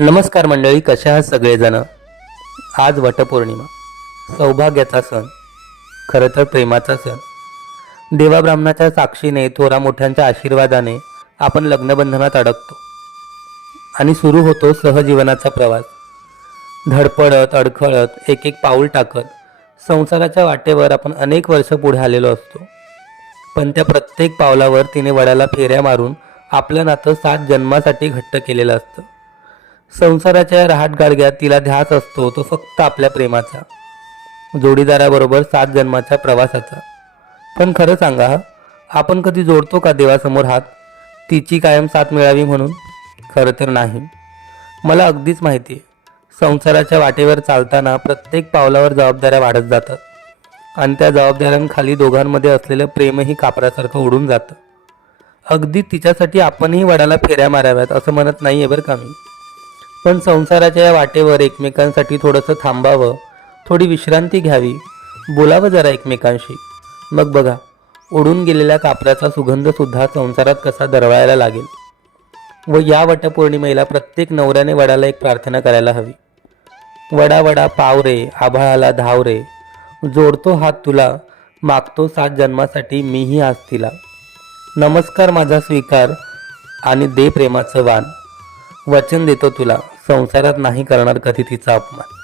नमस्कार मंडळी, कशा आहात सगळेजण. आज वटपौर्णिमा, सौभाग्याचा सण, खरं तर प्रेमाचा सण. देवाब्राह्मणाच्या साक्षीने, थोरा मोठ्यांच्या आशीर्वादाने आपण लग्नबंधनात अडकतो आणि सुरू होतो सहजीवनाचा प्रवास. धडपडत अडखळत एक एक पाऊल टाकत संसाराच्या वाटेवर आपण अनेक वर्ष पुढे आलेलो असतो. पण त्या प्रत्येक पावलावर तिने वडाला फेऱ्या मारून आपलं नातं 7 जन्मासाठी घट्ट केलेलं असतं. संसाराच्या रहाटगाडग्यात तिला ध्यास असतो तो फक्त आपल्या प्रेमाचा, जोडीदाराबरोबर 7 जन्माच्या प्रवासाचा. पण खरं सांगा, आपण कधी जोडतो का देवासमोर हात, तिची कायम साथ मिळावी म्हणून? खरं तर नाही. मला अगदीच माहिती आहे, संसाराच्या वाटेवर चालताना प्रत्येक पावलावर जबाबदाऱ्या वाढत जातात आणि त्या जबाबदाऱ्यांखाली दोघांमध्ये असलेलं प्रेमही कापरासारखं उडून जातं. अगदी तिच्यासाठी आपणही वडाला फेऱ्या माराव्यात असं म्हणत नाही आहे बरं का मी. पण संसाराच्या या वाटेवर एकमेकांसाठी थोडंसं थांबावं, थोडी विश्रांती घ्यावी, बोलावं जरा एकमेकांशी. मग बघा, उडून गेलेल्या कापराचा सुगंधसुद्धा संसारात कसा दरवळायला लागेल. व या वटपौर्णिमेला प्रत्येक नवऱ्याने वडाला एक प्रार्थना करायला हवी. वडा वडा पाव रे, आभाळाला धाव रे, जोडतो हात तुला, मागतो 7 जन्मासाठी मीही आज तिला. नमस्कार माझा स्वीकार आणि दे प्रेमाचं वाण, वचन देतो तुला, संसारात नाही करणार कधी तिचा अपमान.